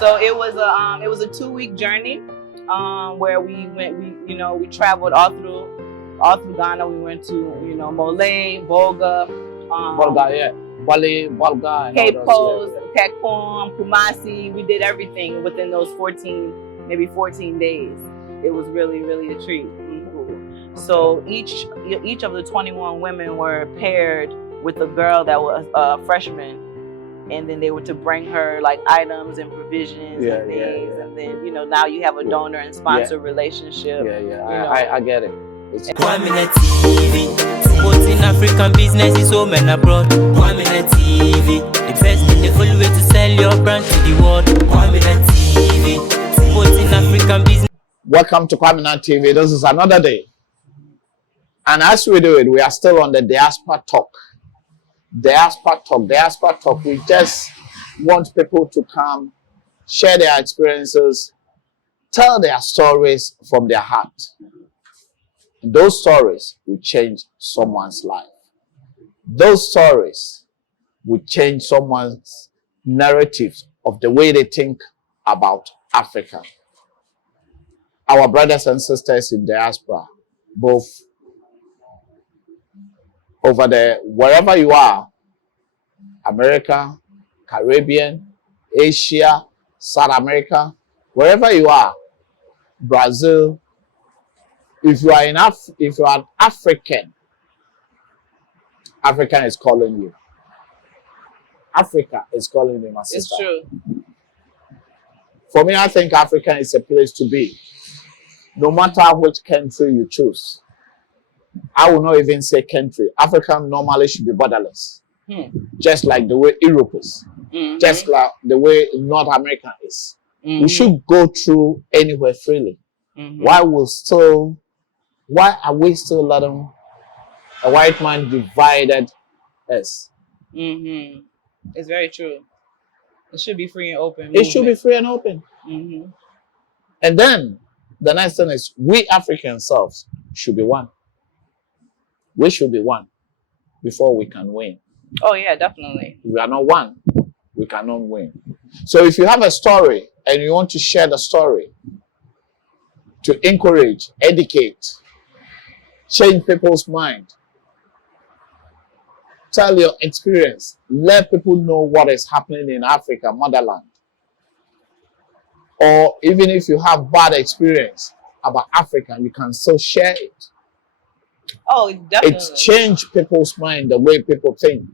So it was a 2-week journey where we traveled all through Ghana. We went to Mole, Bolga, Bali, Bolga, and Cape all those, Coast, Kakom, Kumasi. We did everything within those 14 days. It was really, really a treat. So each of the 21 women were paired with a girl that was a freshman, and then they were to bring her like items and provisions and things, and then now you have a donor and sponsor relationship. I get it. It's Kwaminat TV, supporting African businesses home and abroad. Kwaminat TV, the best and the only way to sell your brand to the world. Kwaminat TV, supporting African business. Welcome to Kwaminat TV. This is another day. And as we do it, we are still on the diaspora talk. Diaspora talk. We just want people to come, share their experiences, tell their stories from their heart. And those stories will change someone's life. Those stories will change someone's narrative of the way they think about Africa. Our brothers and sisters in diaspora, both over there, wherever you are, America, Caribbean, Asia, South America, wherever you are, Brazil, if you are an African, Africa is calling you. Africa is calling you, my sister. It's true. For me, I think Africa is a place to be. No matter which country you choose. I will not even say country. Africa normally should be borderless. Just like the way Europe is. Just like the way North America is. We should go through anywhere freely. Why are we still letting a white man divided us? It's very true. It should be free and open. It should be free and open. And then the next thing is we African selves should be one. We should be one before we can win. Oh yeah, definitely. If we are not one, we cannot win. So if you have a story and you want to share the story to encourage, educate, change people's mind, tell your experience, let people know what is happening in Africa, motherland. Or even if you have bad experience about Africa, you can still share it. Oh, definitely. It's changed people's mind, the way people think.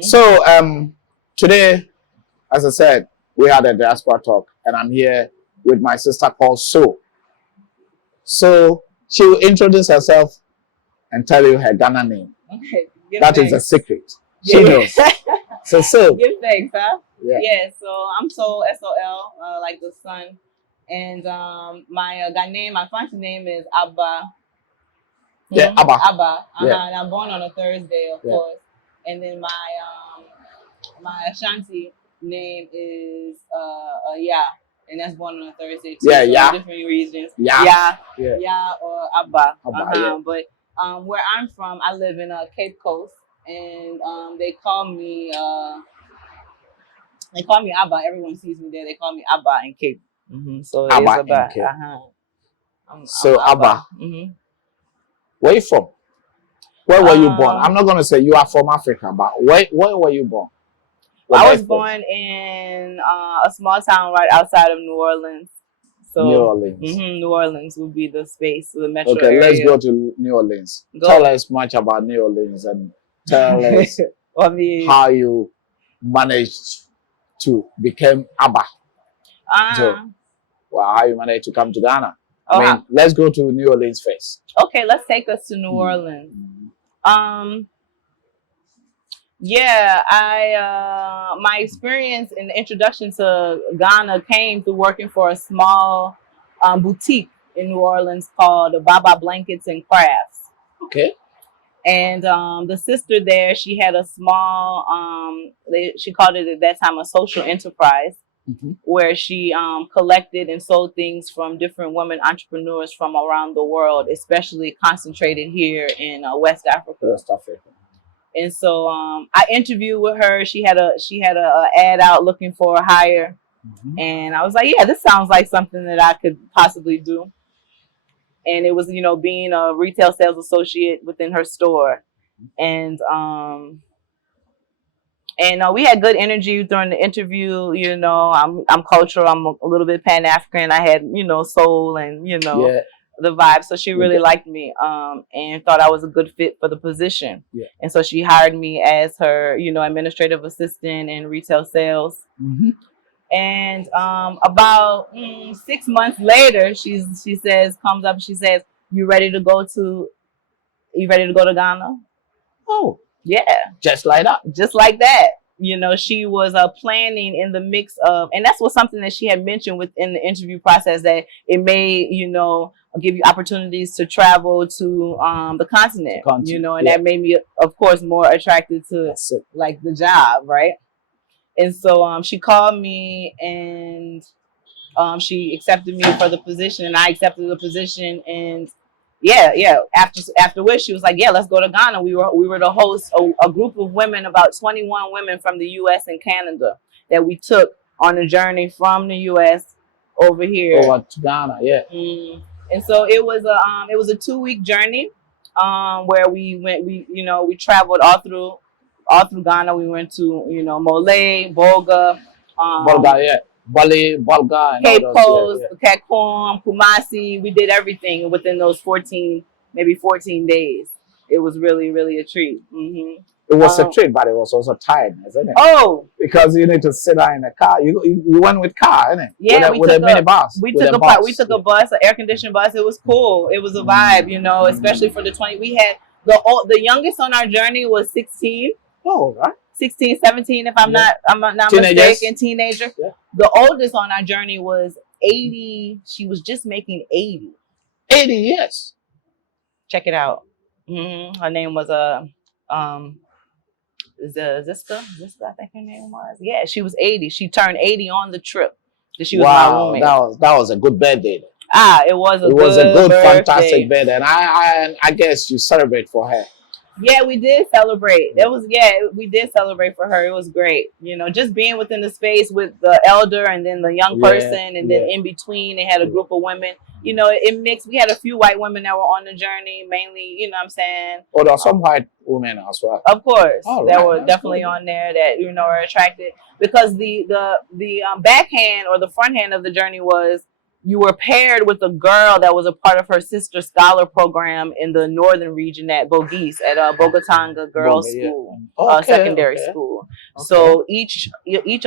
So today, as I said, we had a diaspora talk, and I'm here with my sister called So. So she will introduce herself and tell you her Ghana name. Okay. That is a secret. She knows. So. Give thanks, huh? Yeah. So I'm So SOL, like the sun, and my Ghanaian, my fancy name is Abba. Yeah, Abba. Abba. Yeah. And I'm born on a Thursday, of course. And then my Ashanti name is Ya, and that's born on a Thursday too. Yeah. Different regions. Ya or Abba. Yeah. But where I'm from, I live in Cape Coast, and they call me Abba. Everyone sees me there. They call me Abba in Cape. So Abba it's Abba. in Cape. So Abba. Where are you from? Where were you born? I'm not going to say you are from Africa, but where were you born? I was born in a small town right outside of New Orleans. So, New Orleans. New Orleans would be the space, the metro area. Okay, let's go to New Orleans. Tell us much about New Orleans and tell us how you managed to become Abba. How you managed to come to Ghana. Let's go to New Orleans first. Okay, let's take us to New Orleans. My experience in the introduction to Ghana came through working for a small boutique in New Orleans called Baba Blankets and Crafts. Okay. And the sister there, she had a small, she called it at that time a social enterprise, where she collected and sold things from different women entrepreneurs from around the world, especially concentrated here in West Africa. And so I interviewed with her. She had a ad out looking for a hire, And I was like, yeah, this sounds like something that I could possibly do. And it was, you know, being a retail sales associate within her store. And we had good energy during the interview. You know, I'm cultural. I'm a little bit Pan-African. I had, you know, soul and, you know, the vibe. So she really liked me and thought I was a good fit for the position. Yeah. And so she hired me as her, you know, administrative assistant in retail sales. And about 6 months later, she comes up, she says, you ready to go to Ghana? Oh, yeah. Just like that. Just like that. You know, she was planning in the mix of, and that's something that she had mentioned within the interview process, that it may, you know, give you opportunities to travel to the continent, you know, and that made me, of course, more attracted to like the job, right? And so she called me and she accepted me for the position, and I accepted the position. And after which she was like, yeah, let's go to Ghana. We were to host a group of women, about 21 women from the US and Canada, that we took on a journey from the US over here. Over to Ghana, yeah. And so it was a 2-week journey where we traveled all through Ghana. We went to, you know, Mole, Bolga, Bali, Bolga, and Cape all those, Coast, Kakom, Kumasi. We did everything within those 14 days. It was really, really a treat. It was a treat, but it was also tired, isn't it? Oh, because you need to sit down in the car. You went with car, isn't it? Yeah, with a minibus. We took a bus, an air conditioned bus. It was cool. It was a vibe, you know, especially for the 20. We had the youngest on our journey was 16. Oh, right. 16, 17, if I'm not mistaken, teenager. Yeah. The oldest on our journey was 80. She was just making 80. 80 years. Check it out. Her name was Ziska, I think her name was. Yeah, she was 80. She turned 80 on the trip. She was my roommate. That was a good birthday. It was a good fantastic birthday, and I guess you celebrate for her. Yeah, we did celebrate. We did celebrate for her. It was great. You know, just being within the space with the elder and then the young person, and then in between they had a group of women. You know, it mixed. We had a few white women that were on the journey, mainly, you know what I'm saying? Oh, there are some white women as well. Of course. That were definitely on there that, you know, are attracted. Because the backhand or the front hand of the journey was, you were paired with a girl that was a part of her sister scholar program in the northern region at Bogis, at Bogatanga Girls School, secondary school. Okay. So each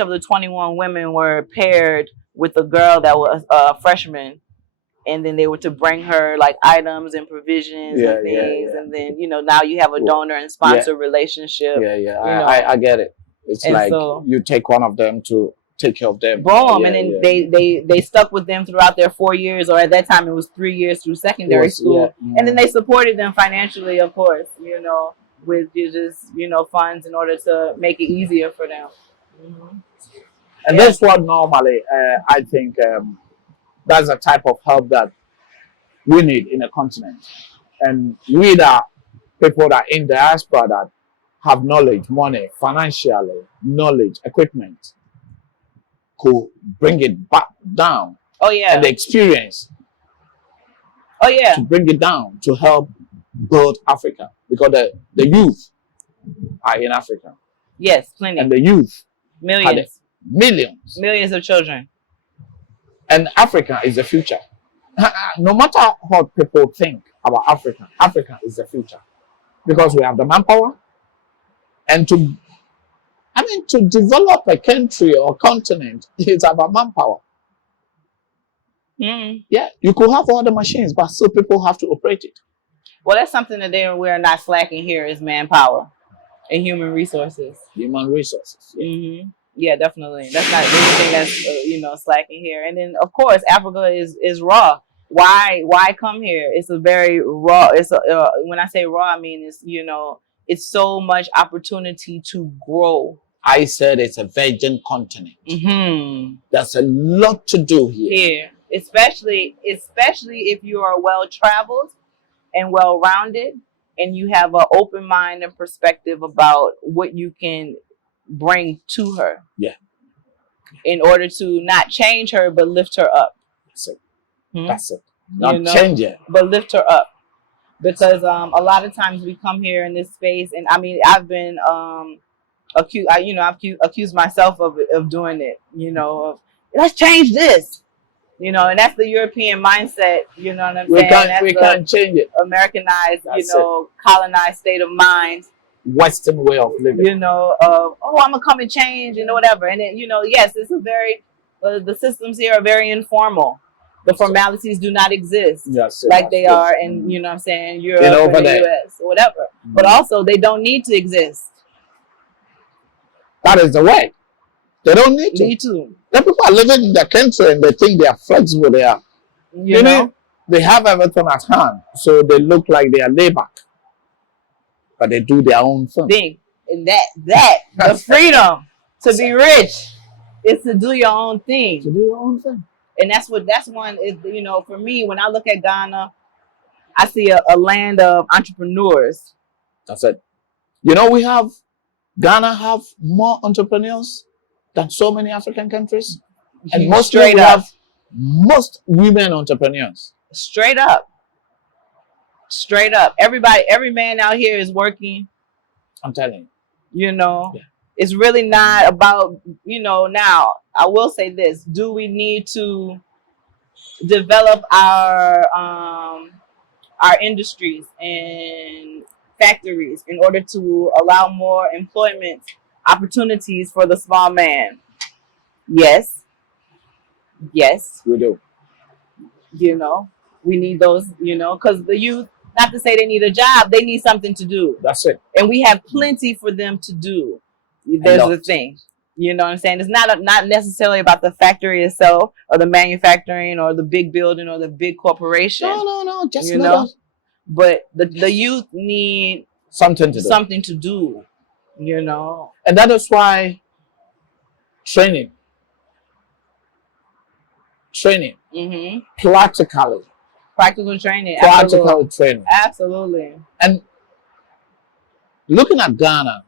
of the 21 women were paired with a girl that was a freshman, and then they were to bring her like items and provisions and things. And then, you know, now you have a donor and sponsor relationship. I get it. It's like you take one of them to take care of them. Boom. And then they stuck with them throughout their 4 years, or at that time it was 3 years through secondary school. And then they supported them financially, of course, you know, with just, you know, funds in order to make it easier for them. And that's what normally I think that's a type of help that we need in a continent. And we are people that in diaspora that have knowledge, money, financially, knowledge, equipment, could bring it back down. Oh yeah. And the experience. Oh yeah. To bring it down to help build Africa, because the youth are in Africa. Yes, plenty. And the youth, millions of children. And Africa is the future. No matter what people think about Africa, Africa is the future, because we have the manpower, and to develop a country or continent, it's about manpower. Yeah, you could have all the machines, but still people have to operate it. Well, that's something that we're not slacking here, is manpower and human resources. Human resources. Yeah, definitely. That's not anything that's slacking here. And then of course Africa is raw. Why come here? It's a very raw. It's when I say raw, I mean it's so much opportunity to grow. I said it's a virgin continent. There's a lot to do here. Especially if you are well traveled and well rounded, and you have an open mind and perspective about what you can bring to her. Yeah. in order to not change her but lift her up. That's it. Hmm? That's it. Not You know? change it. But lift her up. Because a lot of times we come here in this space, and I mean, I've been accused. I've accused myself of doing it. You know, of, let's change this. You know, and that's the European mindset. You know what I'm saying? We can't change it. Americanized, That's colonized state of mind. Western way of living. You know, I'm gonna come and change and whatever. And then, yes, it's a very the systems here are very informal. The formalities do not exist like they are in, you know what I'm saying, Europe and the US or whatever. Mm-hmm. But also, they don't need to exist. That is the way. They don't need to. The people are living in their country and they think they are flexible. They are, you know, they have everything at hand. So they look like they are laid back. But they do their own thing. And the freedom to be rich is to do your own thing. To do your own thing. And that's one is, for me, when I look at Ghana, I see a land of entrepreneurs. That's it. Ghana have more entrepreneurs than so many African countries. And most women entrepreneurs. Straight up. Every man out here is working. I'm telling you. It's really not about, now I will say this. Do we need to develop our industries and factories in order to allow more employment opportunities for the small man? Yes. Yes. We do. We need those, because the youth, not to say they need a job, they need something to do. That's it. And we have plenty for them to do. There's the thing. You know what I'm saying? It's not necessarily about the factory itself or the manufacturing or the big building or the big corporation. No. Just But the youth need something to do. And that is why training. Mm-hmm. Practical training. Absolutely. And looking at Ghana,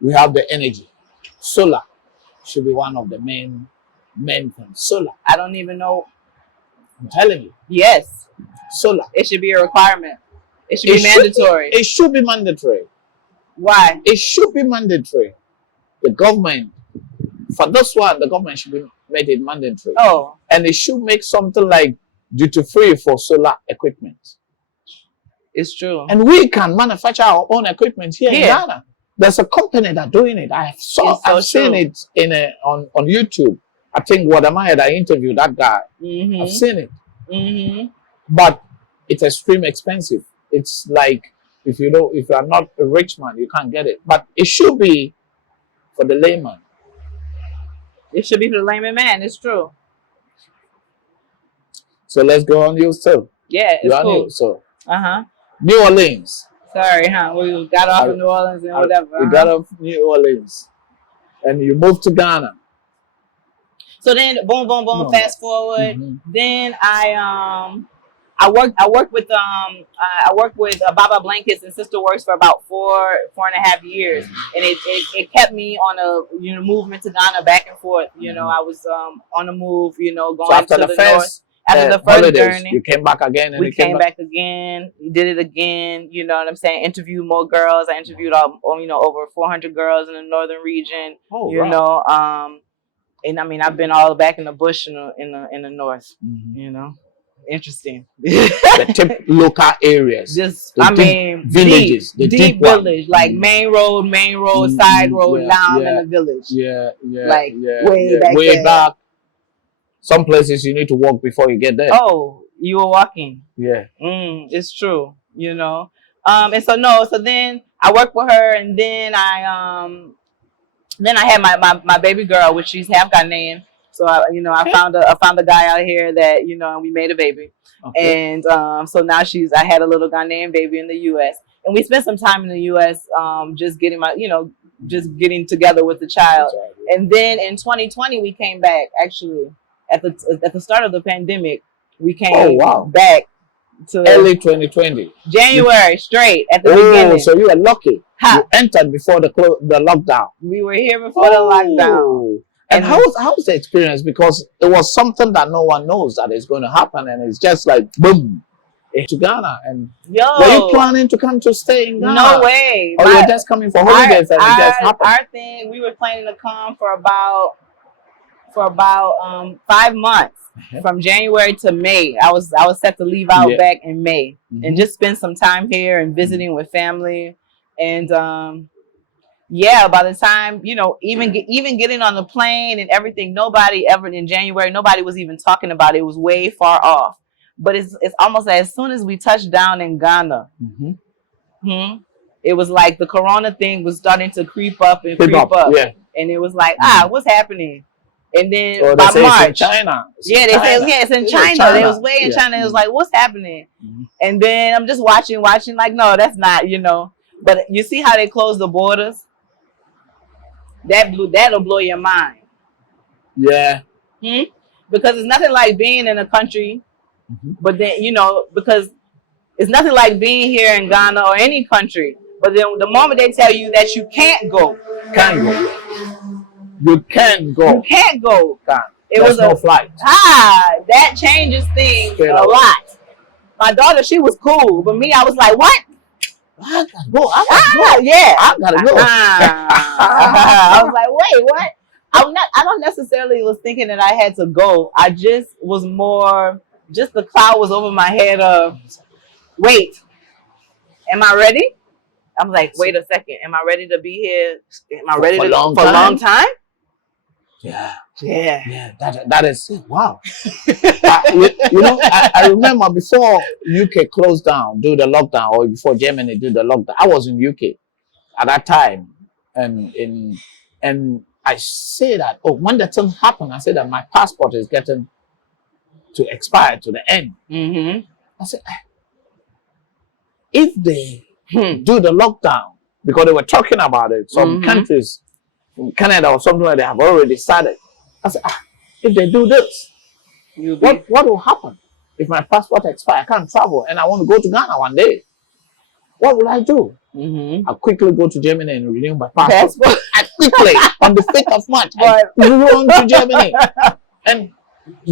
we have the energy. Solar should be one of the main things. Solar. I don't even know. I'm telling you. Yes. Solar. It should be a requirement. It should be mandatory. It should be mandatory. Why? It should be mandatory. The government, for this one, the government should be made it mandatory. Oh. And it should make something like duty-free for solar equipment. It's true. And we can manufacture our own equipment here in Ghana. There's a company that's doing it. I've seen it on YouTube. I think Wadamaya, I interviewed that guy. Mm-hmm. I've seen it. Mm-hmm. But it's extremely expensive. It's like if you are not a rich man, you can't get it. But it should be for the layman. It should be for the layman man. It's true. So let's go on you still. Yeah, it's cool. So New Orleans. Sorry, we got off of New Orleans and whatever. We got off New Orleans, and you moved to Ghana. So then, boom. Fast forward. Mm-hmm. Then I worked with Baba Blankets and Sister Works for about 4.5 years, and it kept me on a movement to Ghana back and forth. I was on the move. Going to the north. After the first holidays, journey, you came back again. And we came back again. We did it again. You know what I'm saying? Interviewed more girls. I interviewed over 400 girls in the northern region. Oh, wow. And I mean, I've been all back in the bush in the north. Mm-hmm. Interesting. The local areas. Villages. The deep village, like main road, side road, down in the village. Way back. Some places you need to walk before you get there. Oh, you were walking. Yeah. It's true. And so then I worked with her, and then I had my baby girl, which she's half Ghanaian. So I found a guy out here that and we made a baby. Okay. And so now I had a little Ghanaian baby in the U.S. and we spent some time in the U.S. Just getting together with the child. Right. And then in 2020 we came back actually. At the start of the pandemic, we came back to early 2020. January straight at the beginning. So you were lucky. You entered before the lockdown. We were here before the lockdown. And how's the experience? Because it was something that no one knows that is going to happen, and it's just like boom to Ghana. And were you planning to come to stay in Ghana? No way. Or you're just coming for holidays and it just happened? Our thing, we were planning to come for about 5 months. From January to May. I was set to leave out back in May and just spend some time here and visiting with family. And by the time, you know, even getting on the plane and everything, nobody ever in January, nobody was even talking about it. It was way far off. But it's almost as soon as we touched down in Ghana, it was like the corona thing was starting to creep up. Yeah. And it was like, what's happening? And then by March, it's in China. they said it's in China. It was way in China. It was like, what's happening? And then I'm just watching, like, no, that's not, you know. But you see how they close the borders? That'll blow your mind. Yeah. Because it's nothing like being in a country, but then, you know, because it's nothing like being here in Ghana or any country. But then the moment they tell you that you can't go. You can't go. You can't go. It was no flight. That changes things a lot. My daughter, she was cool, but me, I was like, what? I gotta go. I gotta go. I was like, wait, what? I don't necessarily was thinking that I had to go. I just was just the cloud was over my head of, wait, am I ready? I'm like, wait a second. Am I ready to be here? Am I ready for a long time? Yeah. That is wow. You know, I remember before UK closed down, do the lockdown, or before Germany did the lockdown. I was in UK at that time, and I say that when the thing happened, I said that my passport is getting to expire to the end. I said, if they do the lockdown, because they were talking about it, some countries, Canada or something like that, have already started. I said, if they do this, what will happen if my passport expires? I can't travel and I want to go to Ghana one day. What will I do? I'll quickly go to Germany and renew my passport. I quickly, on the 5th of March, I run to Germany. And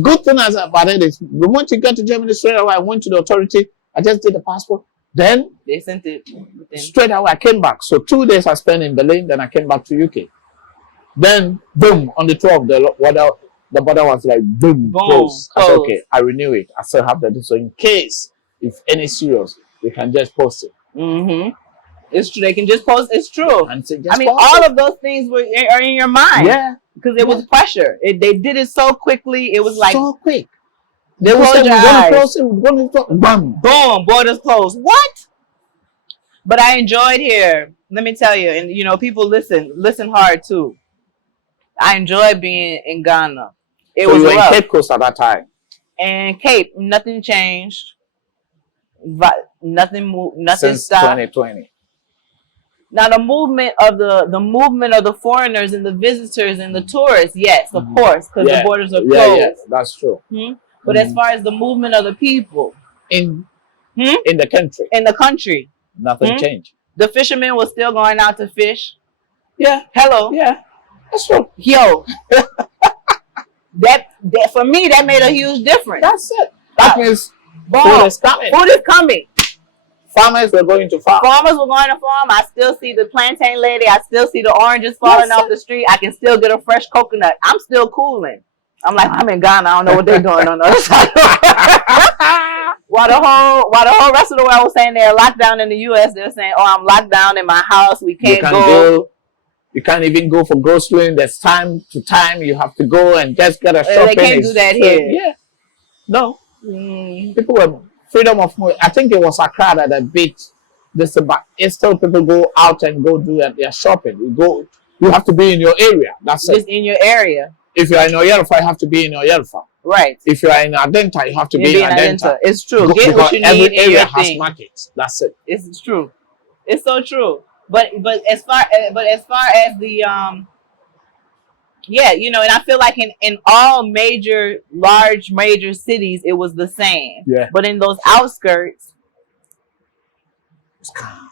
good thing about it is, once you get to Germany, straight away, I went to the authority, I just did the passport. Then they sent it straight away. I came back. So 2 days I spent in Berlin. Then I came back to UK. Then boom, on the 12th, the border was like boom, close. I said, okay, I renew it. I still have that. So in case if any serious, they can just post it. It's true. They can just post. It's true. And say, all of those things are in your mind. Yeah, because it was pressure. They did it so quickly. It was like so quick. They were going to bam, boom, borders closed. What? But I enjoyed here. Let me tell you, and you know, people listen hard too. I enjoyed being in Ghana. It was rough. In Cape Coast at that time. And Cape, nothing changed. Nothing moved. Nothing Since stopped. 2020. Now the movement of the foreigners and the visitors and the tourists, yes, of course, because the borders are closed. Yeah, that's true. But as far as the movement of the people in the country, nothing changed. The fishermen were still going out to fish. Yeah. Hello. Yeah. That's true. Yo. that for me that made a huge difference. That's it. That means food is coming. Food is coming. Farmers were going to farm. Farmers were going to farm. I still see the plantain lady. I still see the oranges falling off the street. I can still get a fresh coconut. I'm still cooling. I'm like, I'm in Ghana. I don't know what they're doing on the other side. While the whole rest of the world was saying they're locked down in the U.S., they're saying, "Oh, I'm locked down in my house. We can't go. You can't even go for grocery. There's time to time. You have to go and just get a shopping." They can't do that here. Yeah. No. People were freedom of movement. I think it was Accra that beat this, but it's still people go out and go do their shopping. You have to be in your area. That's just in your area. If you are in Oyelfa, you have to be in Oyelfa. Right. If you are in Adenta, you have to be in Adenta. It's true. Get what you need. Every area has markets. That's it. It's true. It's so true. But as far as the yeah, you know, and I feel like in all large major cities it was the same. Yeah. But in those outskirts, it's calm.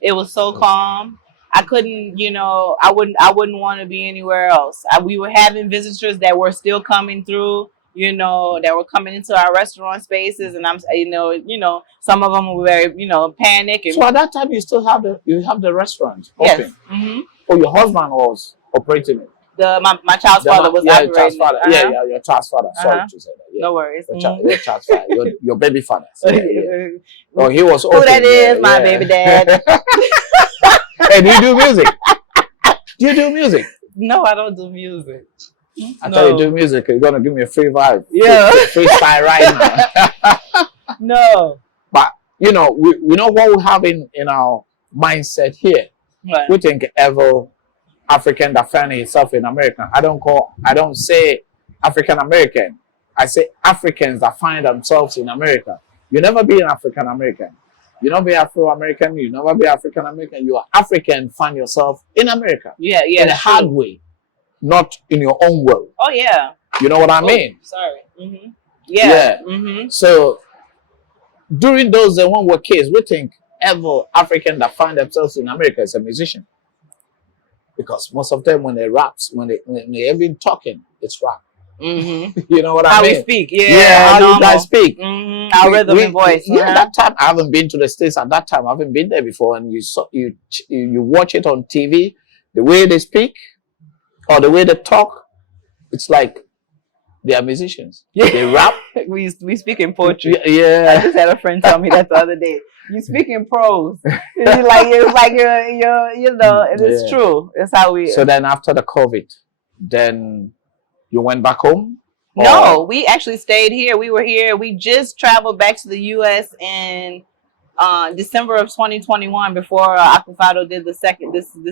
it was so calm. I couldn't, I wouldn't want to be anywhere else. We were having visitors that were still coming through, that were coming into our restaurant spaces, and I'm, some of them were very, panic. And So at that time, you still have the restaurant yes. open. Mm-hmm. Oh, your husband was operating it. My child's father was your operating. child's father. Uh-huh. Yeah, your child's father. Sorry to say that. Yeah. No worries. Your child's father. Your baby father. Yeah. Oh, he was Who open. that is? My baby dad. Hey, do you do music? Do you do music? No, I don't do music. I thought you do music. You're gonna give me a free vibe. Yeah. Freestyle right now. No. But we know what we have in our mindset here. What? We think every African that finds himself in America. I don't say African American. I say Africans that find themselves in America. You never be an African American. You never be Afro American. You never be African American. You are African. Find yourself in America. Yeah. In a hard way, not in your own world. Oh yeah. You know what I mean? Sorry. Mm-hmm. Yeah. Mm-hmm. So during those when we're kids, we think every African that find themselves in America is a musician, because most of them when they raps, when they even talking, it's rap. Mm-hmm. You know what I how mean? We speak, yeah, how normal. you guys speak, our rhythm and voice. Yeah, that time I haven't been to the States. At that time, I haven't been there before, and you watch it on TV, the way they speak or the way they talk, it's like they are musicians. They rap. we speak in poetry. Yeah, I just had a friend tell me that the other day. You speak in prose. It's like you're and it's true. It's how we. So then after the COVID, then you went back home? No, we actually stayed here. We were here. We just traveled back to the U.S. in December of 2021 before Aquafado did this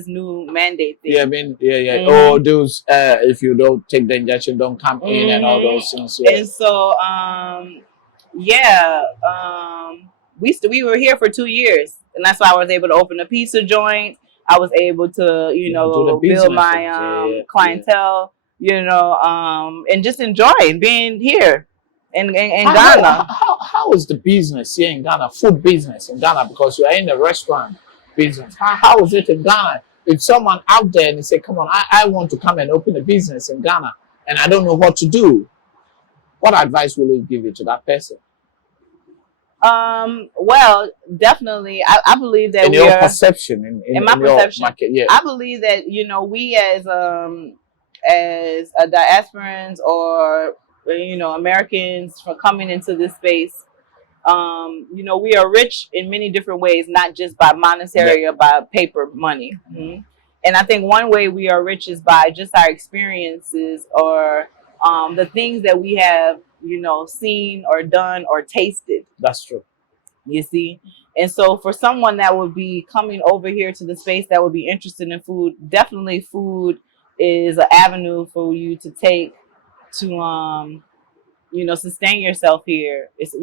new mandate thing. Yeah, I mean, Mm-hmm. Oh, those if you don't take the injection, don't come in, and all those things. Yeah. And so, we were here for 2 years, and that's why I was able to open a pizza joint. I was able to build my clientele. And just enjoying being here in Ghana. How is the business here in Ghana, food business in Ghana, because you are in the restaurant business? How is it in Ghana? If someone out there and they say, come on, I want to come and open a business in Ghana and I don't know what to do, what advice will you give to that person? Well, definitely, I believe that in your perception, in my perception, market, yeah. I believe that we as diasporans or Americans for coming into this space, we are rich in many different ways, not just by monetary or by paper money. Mm-hmm. And I think one way we are rich is by just our experiences or the things that we have seen or done or tasted. That's true. You see? And so for someone that would be coming over here to the space that would be interested in food, definitely food is an avenue for you to take to sustain yourself here. It's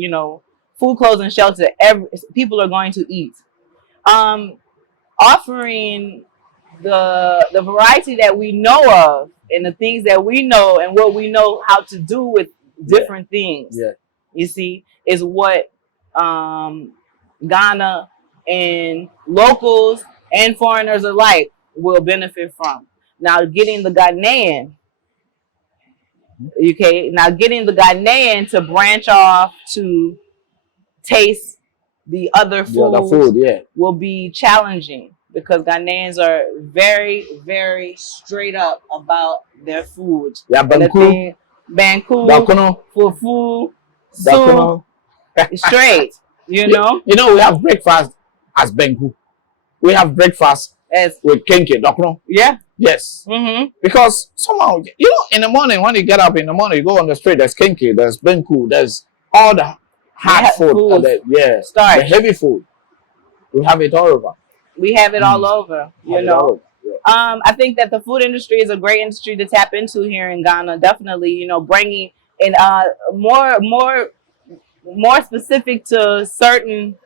food, clothes, and shelter. People are going to eat. Offering the variety that we know of and the things that we know and what we know how to do with different things. Yeah. You see, is what Ghana and locals and foreigners alike will benefit from. Now getting the Ghanaian to branch off to taste the other food, will be challenging, because Ghanaians are very, very straight up about their food. Yeah, Banku, fufu, soup, straight. You know, we have breakfast as Banku. We have breakfast with kenke, dokno. Yeah. Yes. Mm-hmm. Because somehow, in the morning, when you get up in the morning, you go on the street, there's kenke, there's benku, there's all the hard food. The heavy food. We have it all over. We have it all over, I think that the food industry is a great industry to tap into here in Ghana. Definitely, bringing in more specific to certain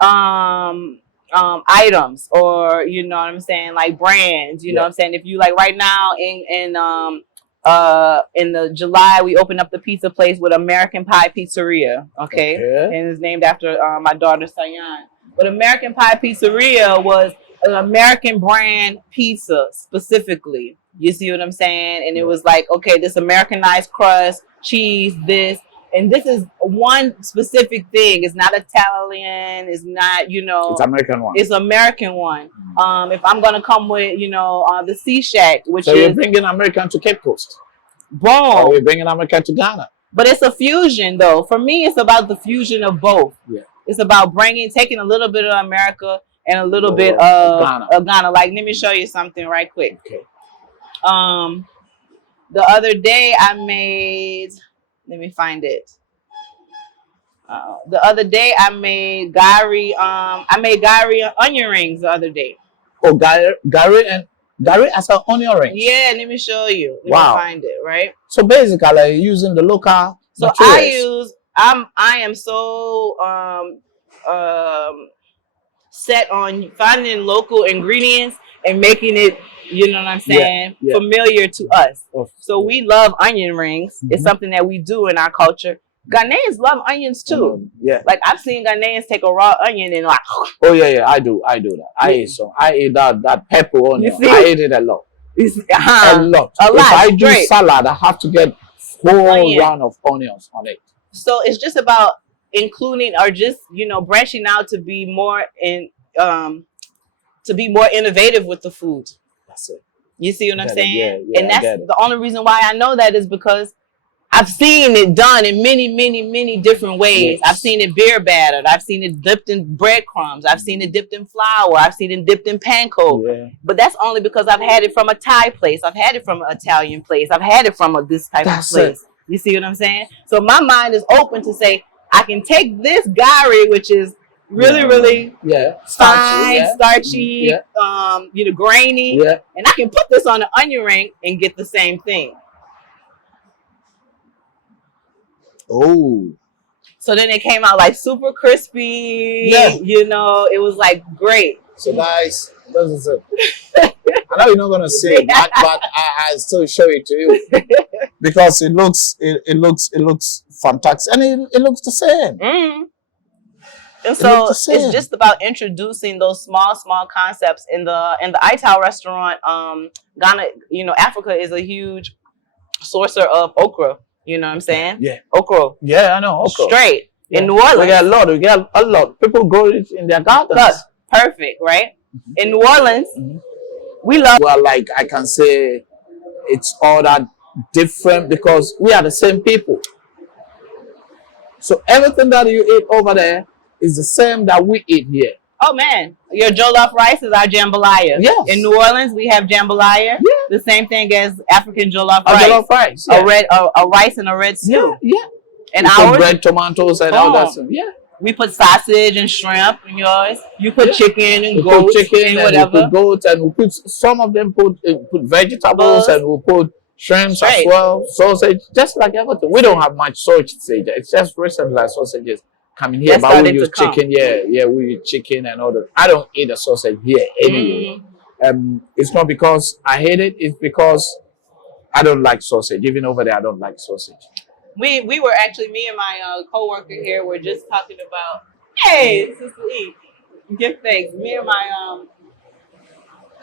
items, or what I'm saying, like brands. You know what I'm saying. If you like right now in the July, we opened up the pizza place with American Pie Pizzeria. Okay. And it's named after my daughter Sayan. But American Pie Pizzeria was an American brand pizza specifically. You see what I'm saying? And it was like, okay, this Americanized crust, cheese, this, and this is one specific thing. It's not Italian. It's not, you know. It's American one. It's American one. If I'm gonna come with, you know, the Sea Shack, which so is you're bringing American to Cape Coast. boom. Or you're bringing American to Ghana. But it's a fusion, though. For me, it's about the fusion of both. Yeah. It's about taking a little bit of America and a little bit of Ghana. Like, let me show you something right quick. Okay. The other day I made, let me find it. The other day I made gari. I made gari and onion rings the other day. Oh, gari as an onion rings. Yeah, let me show you. Let me find it, right? So basically, you're using the local. So materials. I am so set on finding local ingredients and making it, you know what I'm saying, familiar to us. So we love onion rings. It's something that we do in our culture. Ghanaians love onions too. Like I've seen Ghanaians take a raw onion and like. Oh yeah, I do that. I ate that pepper onion. I ate it a lot. A lot. If I do salad, I have to get whole round of onions on it. So it's just about including or just, you know, branching out to be more innovative with the food. That's it. You see what I'm saying? Yeah, and that's the only reason why I know that is because I've seen it done in many, many, many different ways. I've seen it beer battered. I've seen it dipped in breadcrumbs. I've seen it dipped in flour. I've seen it dipped in panko. But that's only because I've had it from a Thai place. I've had it from an Italian place. I've had it from this type of place. You see what I'm saying? So my mind is open to say, I can take this gari, which is really fine, starchy, you know, grainy, and I can put this on an onion ring and get the same thing. Oh. So then it came out like super crispy. You know, it was like great. So guys, this is it. I know you're not gonna see it, but I still show it to you because it looks fantastic and it looks the same. And so it's just about introducing those small concepts in the Ital restaurant. Ghana, you know, Africa is a huge sourcer of okra. You know what I'm saying? Yeah. Okra. Yeah, I know. Okra. Straight. In New Orleans. We get a lot. People grow it in their gardens. Perfect, right? In New Orleans, we love. Well, like I can say, it's all that different because we are the same people. So everything that you eat over there is the same that we eat here. Oh man, your jollof rice is our jambalaya. Yes. In New Orleans, we have jambalaya. Yeah. The same thing as African jollof rice. Jollof rice. A rice and a red stew. Yeah. And we ours, put bread, tomatoes, and all that stuff. Yeah. We put sausage and shrimp in yours. You put chicken and goat and whatever. We put goat and we put some of them put vegetables and we put shrimps as well, sausage, just like everything. We don't have much sausage. It's just recently like sausages coming here, but we use chicken. Yeah, we use chicken and all that. I don't eat the sausage here anyway. It's not because I hate it. It's because I don't like sausage. Even over there, I don't like sausage. We were actually, me and my co-worker here were just talking about, hey, Sister E, give thanks. Me and my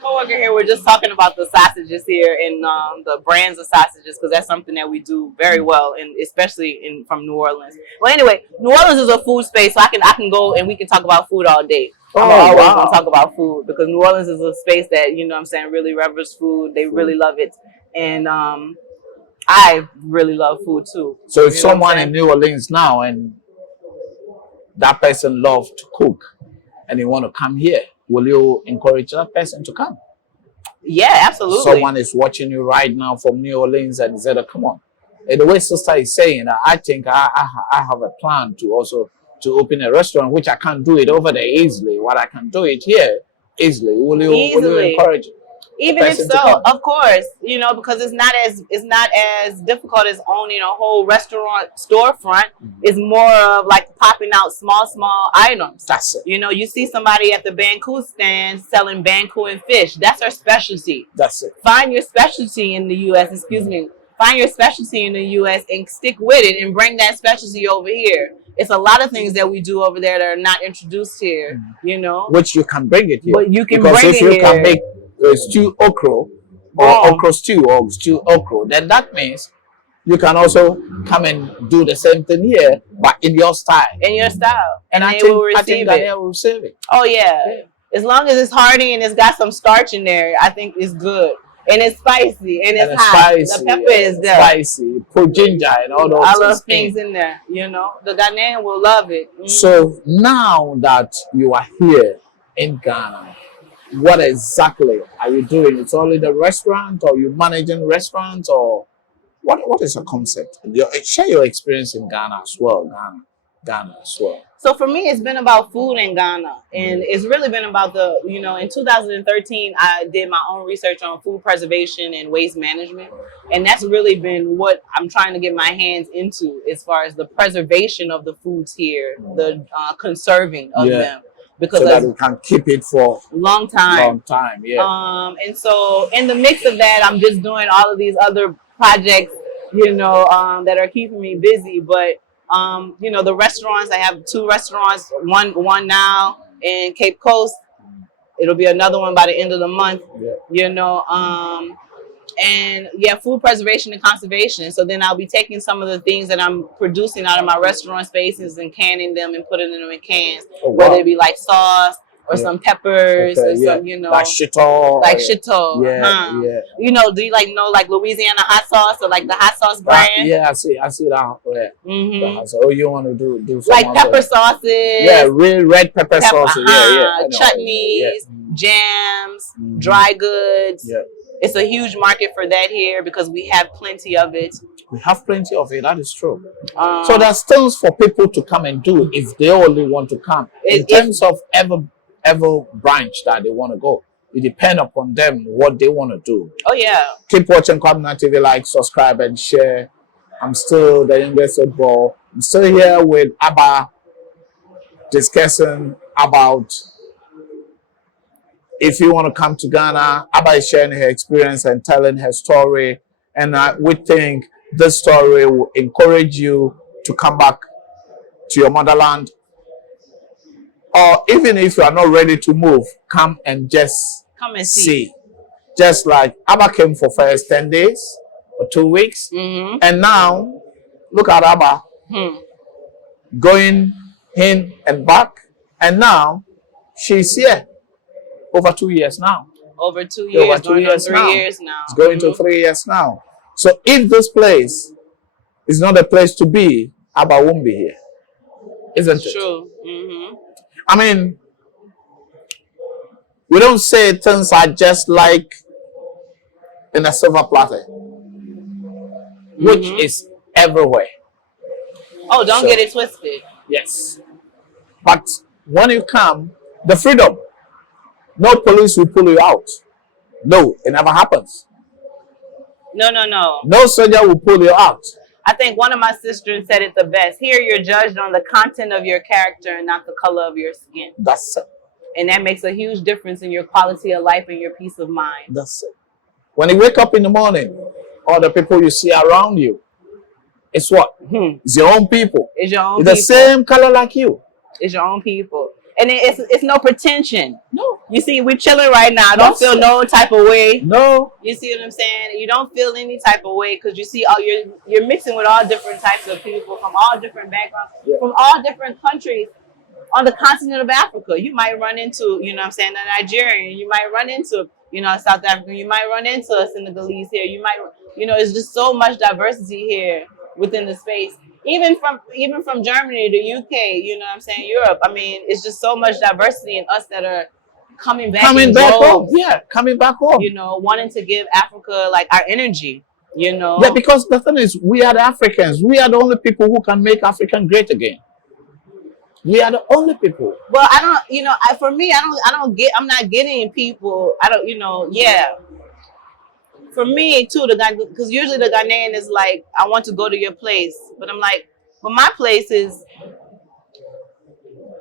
co-worker here were just talking about the sausages here and the brands of sausages, because that's something that we do very well, and especially from New Orleans. Well, anyway, New Orleans is a food space, so I can go and we can talk about food all day. I'm always going to talk about food because New Orleans is a space that, you know what I'm saying, really reveres food. They really love it. And I really love food too. So if someone in New Orleans now and that person loves to cook and they want to come here, will you encourage that person to come? Yeah, absolutely. Someone is watching you right now from New Orleans and said, come on. And the way Sister is saying, I think I have a plan to also to open a restaurant, which I can't do it over there easily. What I can do it here easily. Will you encourage it? Even if so, of course, you know, because it's not as difficult as owning a whole restaurant storefront. It's more of like popping out small items. That's it. You know, you see somebody at the Banku stand selling Banku and fish. That's our specialty. That's it. Find your specialty in the U.S. Find your specialty in the U.S. and stick with it and bring that specialty over here. it's a lot of things that we do over there that are not introduced here, you know. Which you can bring it here. But you can because bring if it you here. can make stew okra or okra stew or stew okra, then that means you can also come and do the same thing here, but in your style. In your style. And they will receive it. Will receive it. Oh yeah. As long as it's hearty and it's got some starch in there, I think it's good. And it's spicy and it's hot. Spicy, the pepper is there. Spicy, put ginger and all those I love things in there, you know. The Ghanaian will love it. So now that you are here in Ghana, what exactly are you doing? It's only the restaurant, or you managing restaurants, or what is the concept? Share your experience in Ghana as well. Ghana as well. So for me, it's been about food in Ghana, and it's really been about the, you know, in 2013, I did my own research on food preservation and waste management, and that's really been what I'm trying to get my hands into as far as the preservation of the foods here, the conserving of them, because so that we can keep it for long time. And so in the mix of that, I'm just doing all of these other projects, you know, that are keeping me busy, but. You know, the restaurants, I have 2 restaurants, one now in Cape Coast. It'll be another one by the end of the month, you know, and yeah, food preservation and conservation. So then I'll be taking some of the things that I'm producing out of my restaurant spaces and canning them and putting them in cans, whether it be like sauce or some peppers or some, you know, like shito. You know, do you like Louisiana hot sauce or like the hot sauce brand? I see that. So you want to do like pepper sauces? Yeah, real red pepper sauces. Chutneys, jams, dry goods. It's a huge market for that here because we have plenty of it. We have plenty of it. That is true. So there's things for people to come and do if they only want to come. In terms of ever branch that they want to go, it depends upon them what they want to do. Oh yeah. Keep watching Kwaminat TV, like, subscribe, and share. I'm still the English football. I'm still here with Abba, discussing about if you want to come to Ghana. Abba is sharing her experience and telling her story, and we think this story will encourage you to come back to your motherland. Or even if you are not ready to move, come and just see. Just like Abba came for first 10 days or 2 weeks. And now, look at Abba going in and back. And now, she's here. Over 2 years now. Over 2 years, over 2 years 3 years now. It's going to 3 years now. So if this place is not a place to be, Abba won't be here. Isn't it? True. I mean, we don't say things are just like in a silver platter, which is everywhere. Oh, don't get it twisted. Yes. But when you come, the freedom, no police will pull you out. No, it never happens. No. No soldier will pull you out. I think one of my sisters said it the best. Here you're judged on the content of your character and not the color of your skin. That's it. And that makes a huge difference in your quality of life and your peace of mind. That's it. When you wake up in the morning, all the people you see around you, it's what? It's your own people. It's your own people. The same color like you. It's your own people. And it's no pretension. No. You see, we're chilling right now. I don't feel no type of way. No. You see what I'm saying? You don't feel any type of way because you see, you're mixing with all different types of people from all different backgrounds, from all different countries on the continent of Africa. You might run into, you know what I'm saying, a Nigerian. You might run into, you know, a South African. You might run into a Senegalese here. You might, you know, it's just so much diversity here within the space. Even from Germany to UK, you know what I'm saying, Europe. I mean, it's just so much diversity in us that are coming back home. Yeah, coming back home. You know, wanting to give Africa like our energy, you know. Yeah, because the thing is, we are the Africans. We are the only people who can make Africa great again. We are the only people. Well, I don't, you know, for me, I'm not getting people, For me too, because usually the Ghanaian is like, I want to go to your place, but I'm like, but my place is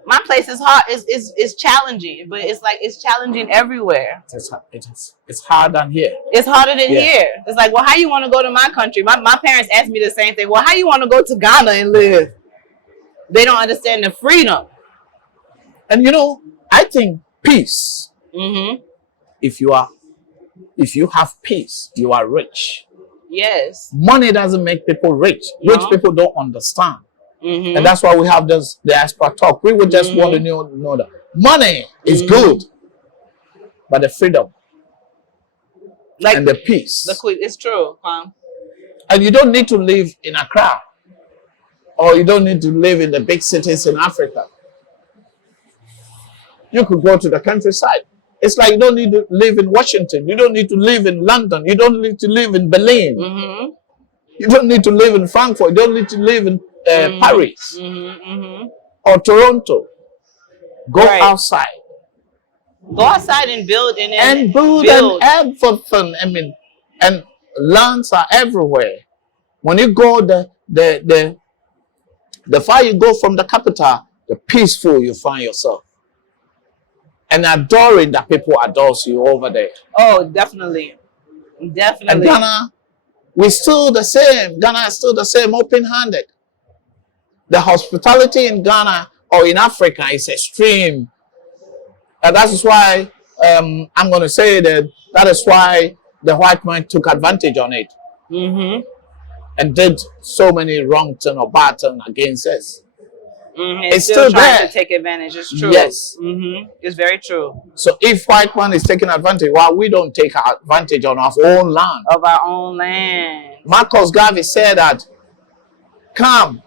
hard. It's challenging, but it's like it's challenging everywhere. It's hard than here. It's harder than here. It's like, well, how you want to go to my country? My parents asked me the same thing. Well, how you want to go to Ghana and live? They don't understand the freedom. And you know, I think peace. Mm-hmm. If you have peace, you are rich. Yes. Money doesn't make people rich. No. Rich people don't understand. Mm-hmm. And that's why we have this diaspora talk. We would just want to know that money is good, but the freedom Like and the peace. It's true. And you don't need to live in Accra, or you don't need to live in the big cities in Africa. You could go to the countryside. It's like you don't need to live in Washington. You don't need to live in London. You don't need to live in Berlin. Mm-hmm. You don't need to live in Frankfurt. You don't need to live in Paris Mm-hmm. or Toronto. Go Right. outside. Go outside and build And build and everything. I mean, and lands are everywhere. When you go the far you go from the capital, the peaceful you find yourself. And adoring that people adores you over there. Oh, definitely. Definitely. And Ghana, we're still the same. Ghana is still the same, open-handed. The hospitality in Ghana or in Africa is extreme. And that is why I'm going to say that is why the white man took advantage on it. Mm-hmm. And did so many wrong turn or bad turn against us. Mm-hmm. It's still still trying there. to take advantage. It's true. Yes. Mm-hmm. It's very true. So if white man is taking advantage, why we don't take advantage on our own land? Of our own land. Marcus Garvey said that, come,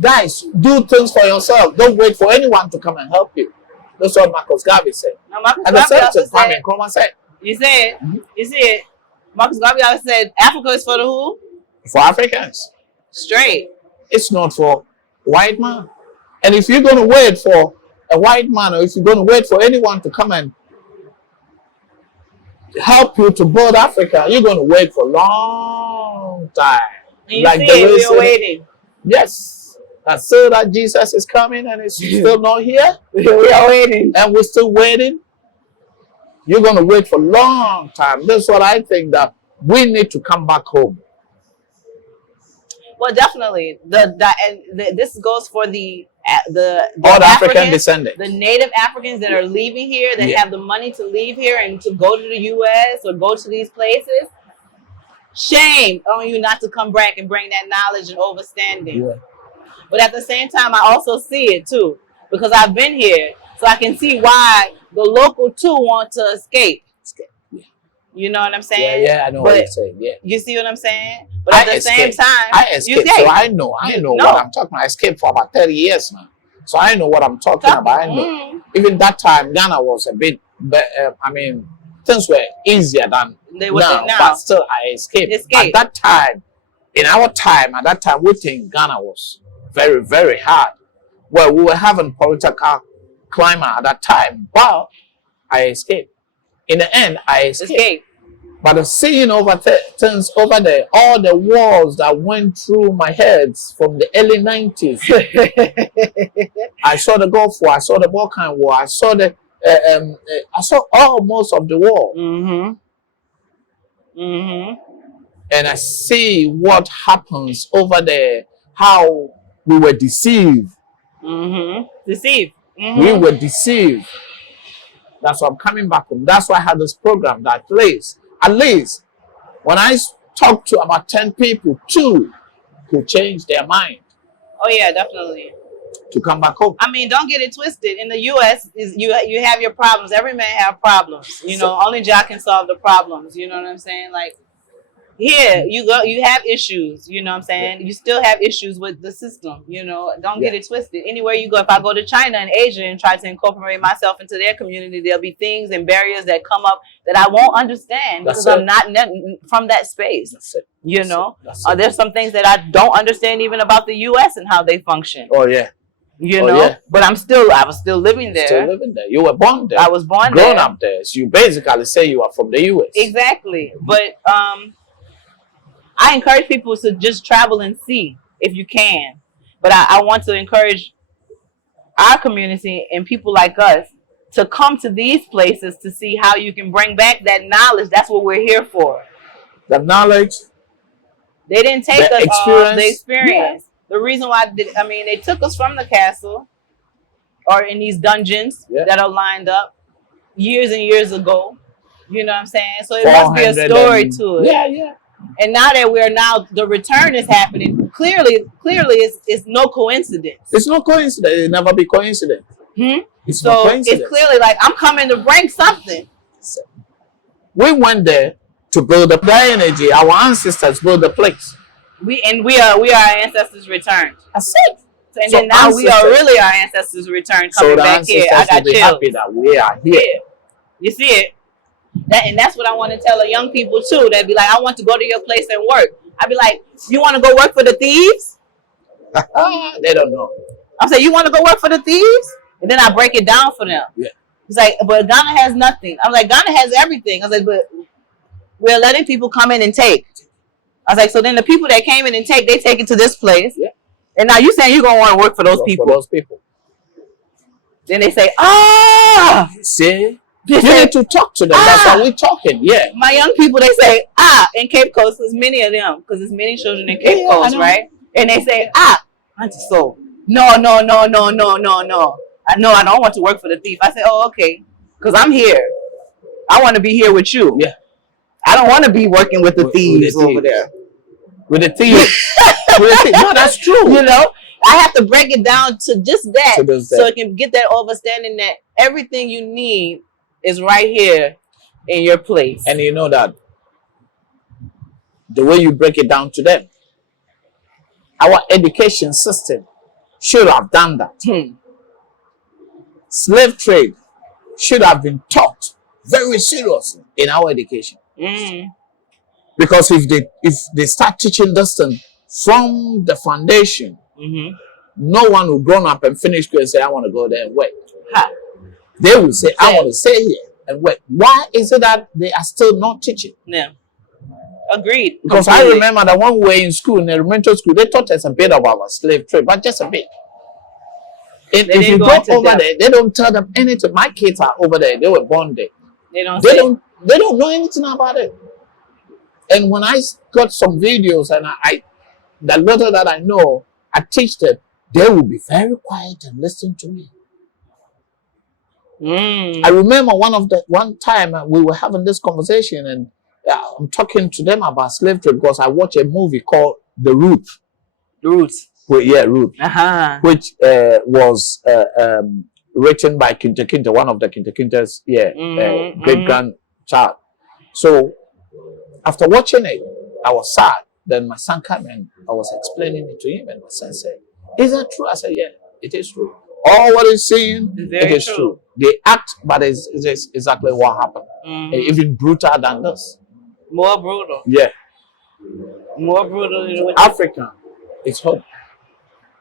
guys, do things for yourself. Don't wait for anyone to come and help you. That's what Marcus Garvey said. Now, Marcus And the Garvey same also thing Kwame said, Nkrumah said. you said, Marcus Garvey also said, Africa is for the who? For Africans. Straight. It's not for white man. And if you're going to wait for a white man, or if you're going to wait for anyone to come and help you to build Africa, you're going to wait for a long time. And you see it, we're waiting. Yes. And so that Jesus is coming and it's still not here. We are waiting. And we're still waiting. You're going to wait for a long time. That's what I think, that we need to come back home. Well, definitely. This goes for the All the African Africans, descendants. the native Africans that are leaving here, that have the money to leave here and to go to the U.S. or go to these places. Shame on you not to come back and bring that knowledge and understanding. Yeah. But at the same time, I also see it too, because I've been here, so I can see why the local too want to escape. Yeah. You know what I'm saying? Yeah, I know what you're saying. Yeah. You see what I'm saying? But at the same time, I escaped, so I know what I'm talking about. I escaped for about 30 years now. So I know what I'm talking about. I know. Even that time, Ghana was a bit, things were easier than now, but still I escaped. At that time, at that time, we think Ghana was very, very hard. Well, we were having political climate at that time, but I escaped. In the end, I escaped. But seeing things over there, all the wars that went through my head from the early 90s. I saw the Gulf War, I saw the Balkan War, I saw most of the war. Mm-hmm. Mm-hmm. And I see what happens over there, how we were deceived. Mm-hmm. Deceived. Mm-hmm. We were deceived. That's why I'm coming back home. That's why I had this program that at least, when I talk to about 10 people, 2 who change their mind. Oh yeah, definitely. To come back home. I mean, don't get it twisted. In the U.S., you have your problems. Every man have problems. You know, only Jah can solve the problems. You know what I'm saying? Like, here, you have issues. You know what I'm saying? You still have issues with the system. You know, don't get it twisted. Anywhere you go, if I go to China and Asia and try to incorporate myself into their community, there'll be things and barriers that come up that I won't understand because I'm not from that space. That's it. You know, there's some things that I don't understand even about the U.S. and how they function. Oh yeah. You know, but I was still living there. Still living there. You were born there. I was born there. Grown up there. So you basically say you are from the U.S. Exactly. But I encourage people to just travel and see if you can. But I want to encourage our community and people like us to come to these places to see how you can bring back that knowledge. That's what we're here for. The knowledge. They didn't take us all the experience. The reason why they took us from the castle or in these dungeons that are lined up years and years ago. You know what I'm saying? So it must be a story to it. Yeah. And now that the return is happening, clearly it's no coincidence. It's no coincidence. It'll never be coincidence. It's no coincidence. It's clearly like I'm coming to bring something. We went there to build up their energy. Our ancestors built the place. We are our ancestors returned. That's it. And then now we are really our ancestors returned coming back here. I got chills. Happy that we are here. Yeah. You see it? And that's what I want to tell the young people too. They'd be like, I want to go to your place and work. I'd be like, you want to go work for the thieves? They don't know. I'm saying, you want to go work for the thieves? And then I break it down for them. Yeah. It's like, but Ghana has nothing. I'm like, Ghana has everything. I was like, but we're letting people come in and take. I was like, so then the people that came in and take, they take it to this place. Yeah. And now you saying you're going to want to work for those people. Then they say, See? You need to talk to them. That's why we're talking. Yeah. My young people, they say, in Cape Coast, there's many of them, because there's many children in Cape Coast, right? And they say, Auntie Soul, no. I don't want to work for the thief. I say, oh, okay, because I'm here. I want to be here with you. Yeah. I don't want to be working with the thieves over there. With the thieves. No, that's true. You know, I have to break it down to just that, so I can get that understanding that everything you need is right here in your place. And you know that the way you break it down to them, our education system should have done that. Slave trade should have been taught very seriously in our education. Because if they start teaching this thing from the foundation, no one will grow up and finish school and say, I want to go there and work. They will say, I want to stay here and work. Why is it that they are still not teaching? Yeah. Agreed. Because I remember that one way in school, in elementary school, they taught us a bit about our slave trade, but just a bit. If you go over there, they don't tell them anything. My kids are over there. They were born there. They don't know anything about it. And when I got some videos and the little that I know, I teach them, they will be very quiet and listen to me. I remember one time we were having this conversation and I'm talking to them about slave trade because I watched a movie called The Root. The Roots. Root. Which was written by Kinta Kinta, one of the Kinta Kinta's great grandchild. So after watching it, I was sad. Then my son came and I was explaining it to him, and my son said, "Is that true?" I said, "Yeah, it is true. All what he's saying, it is true. They act, but it's exactly what happened. Even brutal than this. More brutal. Yeah. More brutal than Africa is home.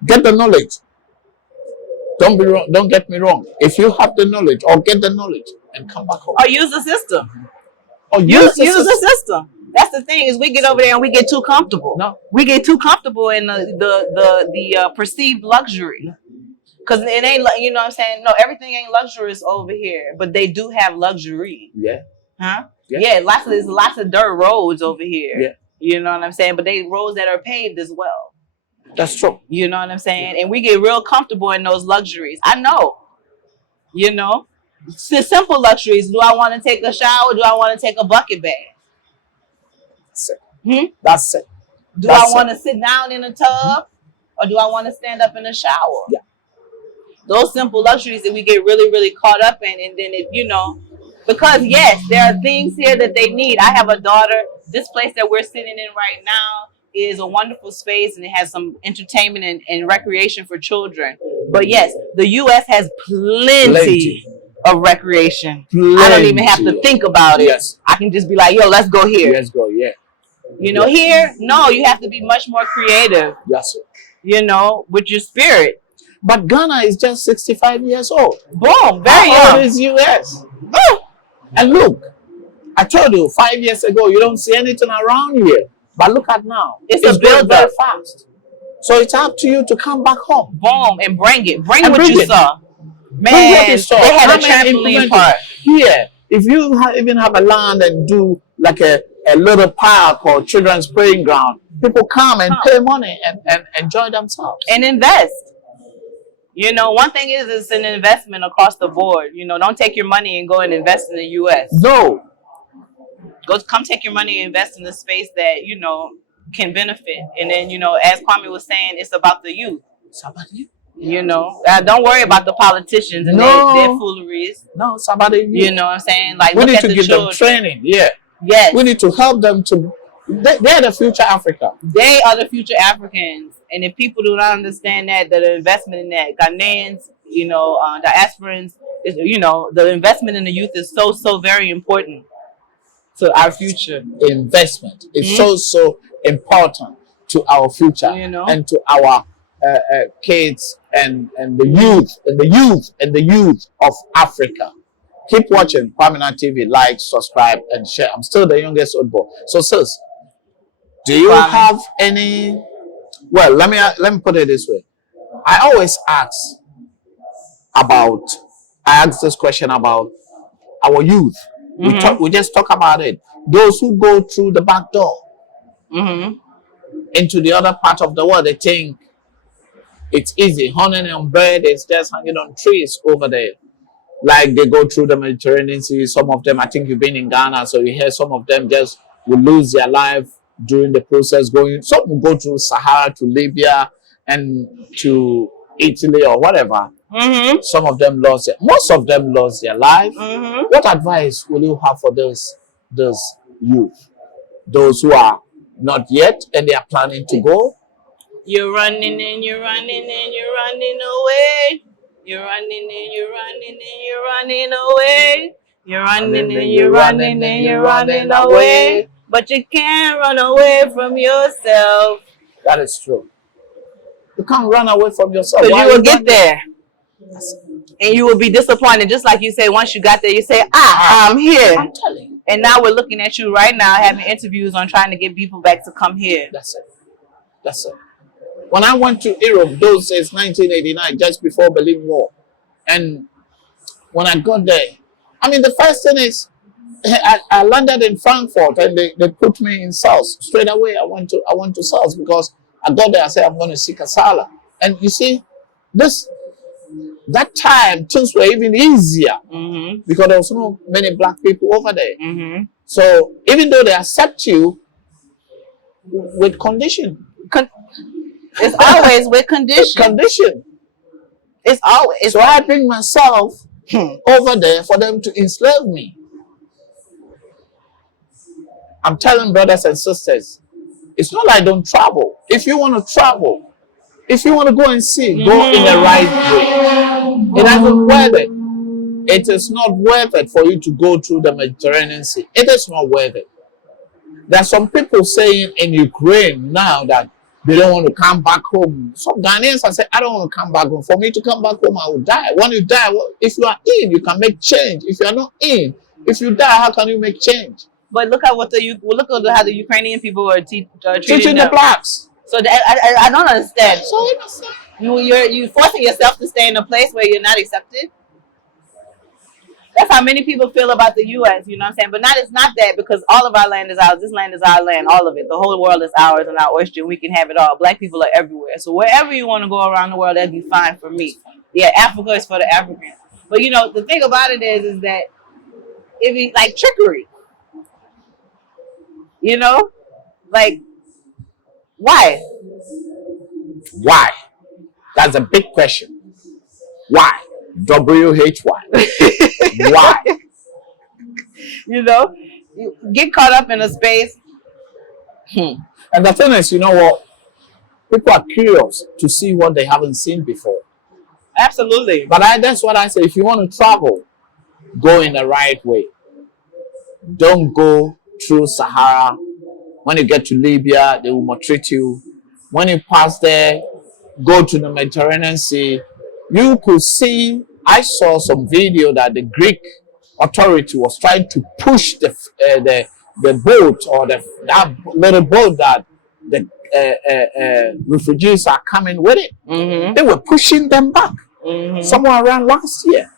Get the knowledge. Don't be wrong. Don't get me wrong. If you have the knowledge, or get the knowledge and come back home. Or use the system. Or use the system. That's the thing, is we get over there and we get too comfortable. No. We get too comfortable in the perceived luxury. Because it ain't, you know what I'm saying? No, everything ain't luxurious over here, but they do have luxury. Yeah. Huh? Yeah. There's lots of dirt roads over here. Yeah. You know what I'm saying? But they roads that are paved as well. That's true. You know what I'm saying? And we get real comfortable in those luxuries. I know. You know? It's the simple luxuries. Do I want to take a shower? Do I want to take a bucket bath? That's it. Do I want to sit down in a tub? Or do I want to stand up in a shower? Yeah. Those simple luxuries that we get really, really caught up in. And then, because yes, there are things here that they need. I have a daughter. This place that we're sitting in right now is a wonderful space, and it has some entertainment and recreation for children. But yes, the U.S. has plenty of recreation. I don't even have to think about it. Yes. I can just be like, yo, let's go here. Let's go, yeah. Here, no, you have to be much more creative. Yes, sir. With your spirit. But Ghana is just 65 years old. Boom, very young. How old is U.S.? Oh. And look, I told you 5 years ago, you don't see anything around here. But look at now. It's a build very fast. So it's up to you to come back home. Boom, and bring it. Bring what you saw. Man, they had a trampoline park. Here, if you even have a land and do like a a little park or children's playing ground, people come and pay money and enjoy themselves. And invest. You know, one thing is it's an investment across the board. You know, don't take your money and go and invest in the U.S. No. Come take your money and invest in the space that, you know, can benefit. And then, you know, as Kwame was saying, it's about the youth. It's about you. You know, don't worry about the politicians and their fooleries. No, it's about the youth. You know what I'm saying? Like, we look need at to the give children. them training. Yeah. Yes. We need to help them to. They're the future Africa. They are the future Africans. And if people do not understand that the investment in that, Ghanaians, you know, diasporans, you know, the investment in the youth is so very important to our future. Investment is so important to our future, you know, and to our kids and the youth of Africa. Keep watching Kwaminat TV, like, subscribe, and share. I'm still the youngest old boy. So, sis, do you have any? Well, let me put it this way. I always ask this question about our youth. We just talk about it. Those who go through the back door into the other part of the world, they think it's easy. Honey and bread is just hanging on trees over there. Like they go through the Mediterranean Sea. Some of them, I think you've been in Ghana, so you hear some of them just will lose their life during the process going. Some will go through Sahara to Libya and to Italy or whatever. Some of them lost it. Most of them lost their life. What advice will you have for those youth? Those who are not yet and they are planning to go? You're running and you're running and you're running away. You're running and you're running and you're running away. You're running and you're running and you're running away. But you can't run away from yourself. That is true. You can't run away from yourself. So you will get there. And you will be disappointed. Just like you say, once you got there, you say, I'm here. I'm telling you. And now we're looking at you right now, having interviews on trying to get people back to come here. That's it. That's it. When I went to Europe, those days, 1989, just before Berlin Wall, and when I got there, I mean, the first thing is, I landed in Frankfurt and they put me in South. Straight away, I went to South because I got there, I said, I'm going to seek asylum. And you see, that time, things were even easier because there was so many black people over there. So even though they accept you with condition. It's always with condition. Condition. It's always. So I bring myself over there for them to enslave me. I'm telling brothers and sisters, it's not like I don't travel. If you want to travel, if you want to go and see, go in the right way. It isn't worth it. It is not worth it for you to go through the Mediterranean Sea. It is not worth it. There are some people saying in Ukraine now that they don't want to come back home. Some Ghanaians are saying, I don't want to come back home. For me to come back home, I will die. When you die, if you are in, you can make change. If you are not in, if you die, how can you make change? But look at how the Ukrainian people were treating the blacks. So I don't understand. So innocent. You're forcing yourself to stay in a place where you're not accepted. That's how many people feel about the U.S., you know what I'm saying? But it's not that, because all of our land is ours. This land is our land, all of it. The whole world is ours and our oyster. We can have it all. Black people are everywhere. So wherever you want to go around the world, that'd be fine for me. Yeah, Africa is for the Africans. But, you know, the thing about it is that it be like trickery. You know? Like, why? Why? That's a big question. Why? W-H-Y. Why? You know, you get caught up in a space. And the thing is, you know what? People are curious to see what they haven't seen before. Absolutely. But that's what I say. If you want to travel, go in the right way. Don't go through Sahara. When you get to Libya, they will maltreat you. When you pass there, go to the Mediterranean Sea. You could see, I saw some video that the Greek authority was trying to push the boat, or that little boat that the refugees are coming with it. They were pushing them back somewhere around last year.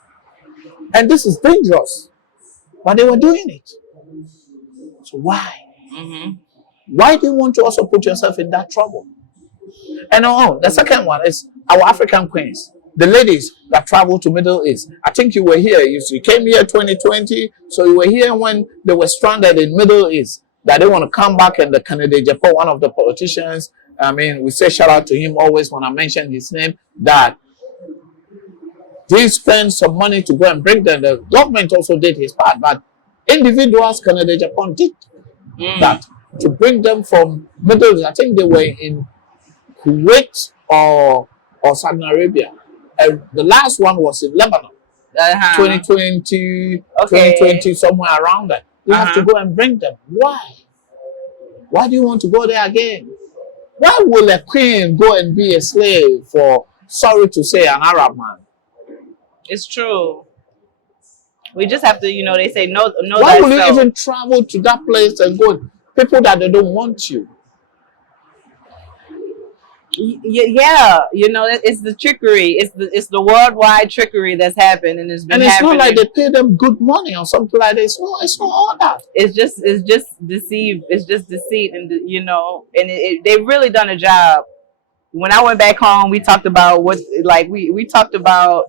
And this is dangerous. But they were doing it. So why? Mm-hmm. Why do you want to also put yourself in that trouble? And the second one is our African queens, the ladies that travel to Middle East. I think you were here. You came here 2020, so you were here when they were stranded in Middle East. That they want to come back, and the Canada Japan, one of the politicians. I mean, we say shout out to him always when I mention his name. That they spend some money to go and bring them. The government also did his part, but individuals, Canada Japan did that to bring them from Middle East. I think they were in Kuwait or Saudi Arabia. And the last one was in Lebanon. 2020, 2020, somewhere around that. You have to go and bring them. Why? Why do you want to go there again? Why will a queen go and be a slave for, sorry to say, an Arab man? It's true. We just have to, they say no. Why will you even travel to that place and go? People that they don't want you. Yeah, it's the trickery. It's the worldwide trickery that's happened, and it's been. And it's happening. not like they pay them good money or something like this. No, it's not all that. It's just deceive. It's just deceit, and they've really done a job. When I went back home, we talked about we talked about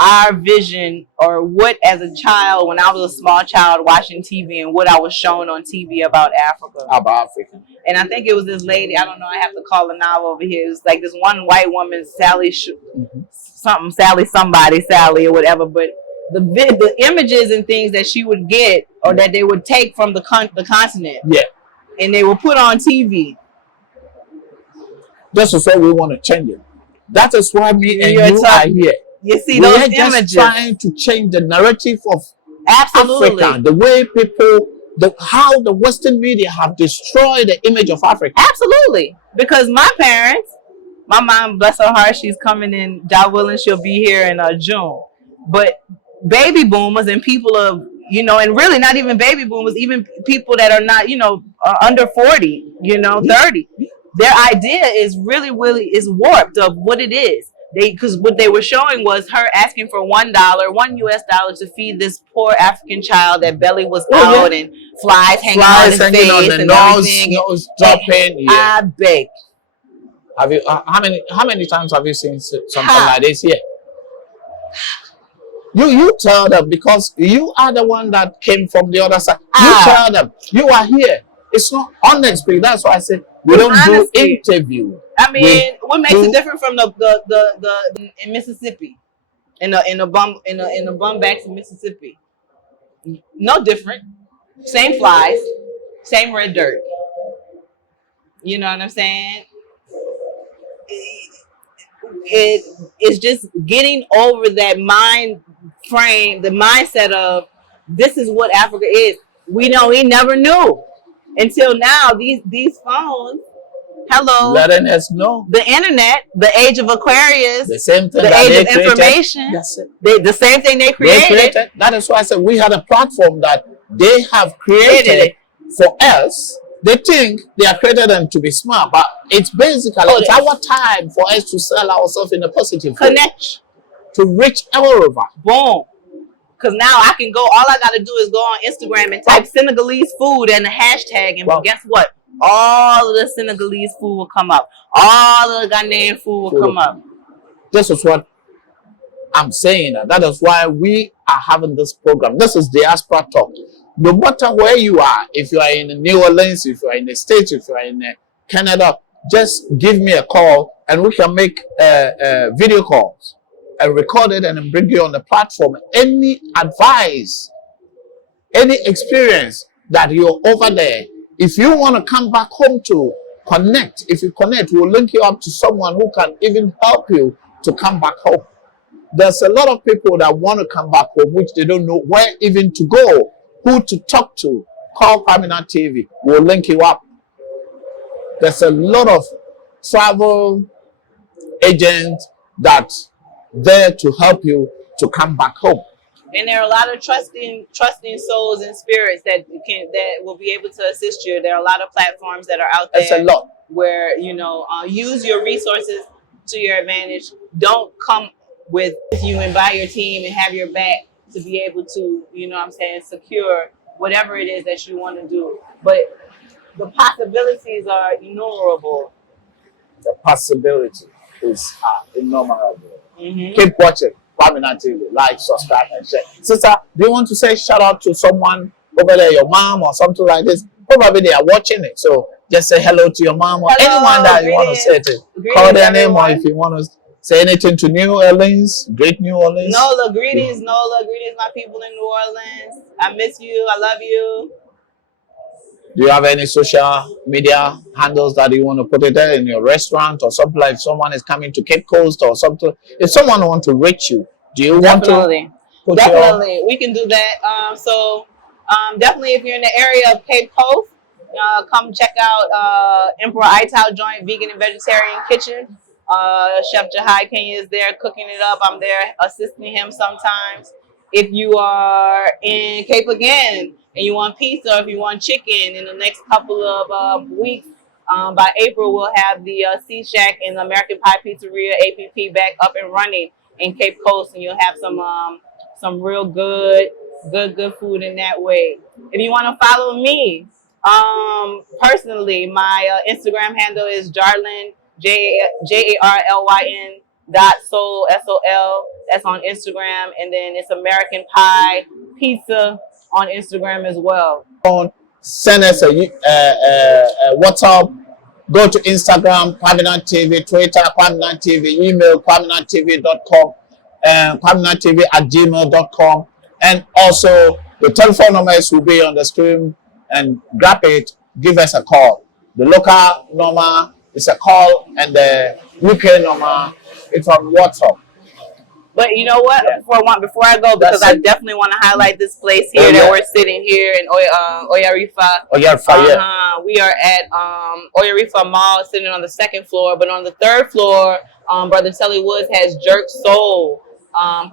our vision, or what as a child, when I was a small child watching TV, and what I was shown on TV about Africa. About Africa. And I think it was this lady, I don't know, I have to call her now over here. It was like this one white woman, Sally or whatever. But the images and things that she would get, or that they would take from the continent. Yeah. And they were put on TV. This is why we want to change it. That is why me and you are here. You see We're those just images. trying to change the narrative of Absolutely. Africa, the way people, how the Western media have destroyed the image of Africa. Absolutely. Because my parents, my mom, bless her heart, she's coming in, God willing, she'll be here in June. But baby boomers and people of, and really not even baby boomers, even people that are not, under 40, 30. Their idea is really is warped of what it is. Because what they were showing was her asking for $1 US to feed this poor African child that belly was out and flies hanging on his face on the and nose, everything. Nose dropping. Yeah. I beg. Have you? How many times have you seen something like this here? You tell them, because you are the one that came from the other side. You tell them you are here. It's not honestly. That's why I say we don't do interview. I mean, what makes it different from the in Mississippi, in the bum banks in Mississippi? No different. Same flies, same red dirt. You know what I'm saying? It's just getting over that mind frame, the mindset of this is what Africa is. We never knew until now. These phones. Hello. Letting us know. The internet, the age of Aquarius, the same thing, the age of information. That's it. The same thing they created. That is why I said we had a platform that they have created for us. They think they are created them to be smart, but it's basically it's our time for us to sell ourselves in a positive connect way, to reach our river. Boom. Because now I can go, all I got to do is go on Instagram and type Senegalese food and a hashtag, and guess what? All of the Senegalese food will come up. All of the Ghanaian food will come up. This is what I'm saying. That is why we are having this program. This is Diaspora Talk. No matter where you are, if you are in New Orleans, if you are in the States, if you are in Canada, just give me a call and we can make video calls and record it and bring you on the platform. Any advice, any experience that you're over there, if you want to come back home to connect, if you connect, we'll link you up to someone who can even help you to come back home. There's a lot of people that want to come back home, which they don't know where even to go, who to talk to. Call Kwaminat TV. We'll link you up. There's a lot of travel agents that's there to help you to come back home. And there are a lot of trusting souls and spirits that will be able to assist you. There are a lot of platforms that are out there. That's a lot. Where use your resources to your advantage. Don't come with you and buy your team and have your back to be able to, secure whatever it is that you want to do. But the possibilities are innumerable. The possibility is innumerable. Mm-hmm. Keep watching Kwaminat TV. Like, subscribe, and share. Sister, do you want to say shout out to someone over there, your mom or something like this? Probably they are watching it, so just say hello to your mom or anyone that you want to say to. Call their name, or if you want to say anything to New Orleans, great New Orleans. Nola, greetings, my people in New Orleans. I miss you. I love you. Do you have any social media handles that you want to put it there in your restaurant or something, like if someone is coming to Cape Coast or something? If someone wants to reach you, do you want to put Definitely, we can do that. Definitely, if you're in the area of Cape Coast, come check out Emperor Itao Joint Vegan and Vegetarian Kitchen. Chef Jahai Kenya is there cooking it up. I'm there assisting him sometimes. If you are in Cape again and you want pizza, or if you want chicken, in the next couple of weeks, by April, we'll have the Sea Shack and the American Pie Pizzeria APP back up and running in Cape Coast, and you'll have some real good food in that way. If you want to follow me personally, my Instagram handle is Jarlyn, JARLYN .soul, SOL. That's on Instagram, and then it's American Pie Pizza on Instagram as well. Send us a WhatsApp. Go to Instagram, Kwaminat TV, Twitter, Kwaminat TV, email kwaminattv.com, and kwaminattv@gmail.com, and also the telephone numbers will be on the screen. And grab it, give us a call. The local number is a call, and the UK number is on WhatsApp. But you know what? Yeah. Before I go, because I definitely want to highlight this place here that we're sitting here in Oyarifa. Yeah. We are at Oyarifa Mall, sitting on the 2nd floor. But on the 3rd floor, Brother Telly Woods has Jerk Soul,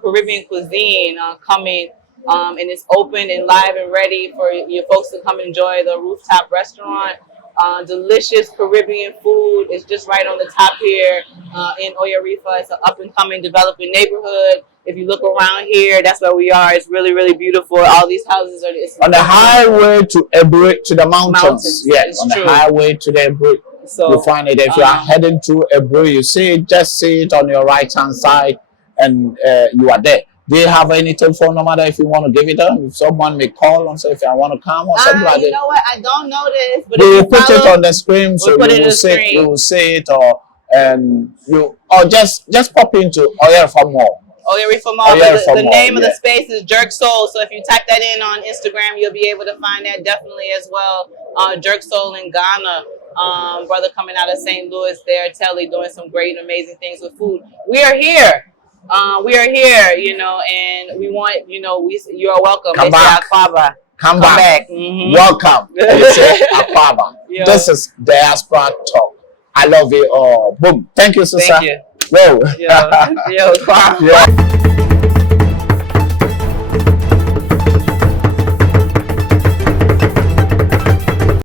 Caribbean cuisine coming. And it's open and live and ready for your folks to come enjoy the rooftop restaurant. Delicious Caribbean food. It's just right on the top here in Oyarifa. It's an up-and-coming developing neighborhood. If you look around here, that's where we are. It's really, really beautiful. All these houses are... on the highway to Ebri, to the mountains. Yes, on the highway to the Ebri. So, you find it. If you are heading to Ebri, you see it, just see it on your right-hand side, and you are there. Do you have any telephone number that if you want to give it up? If someone may call and say if I want to come or something like that. You know what? I don't know this, but we will put it on the screen, so you will see it, or just pop into Oyarifa Mall. Oyarifa Mall. The name of the space is Jerk Soul. So if you type that in on Instagram, you'll be able to find that definitely as well. Jerk Soul in Ghana. Brother coming out of St. Louis there, Telly, doing some great, amazing things with food. We are here. And we want, you are welcome. Come back. Come back. Mm-hmm. Welcome. They say Akbaba. This is Diaspora Talk. I love you all. Boom. Thank you, sister. Thank you. Whoa. Yo.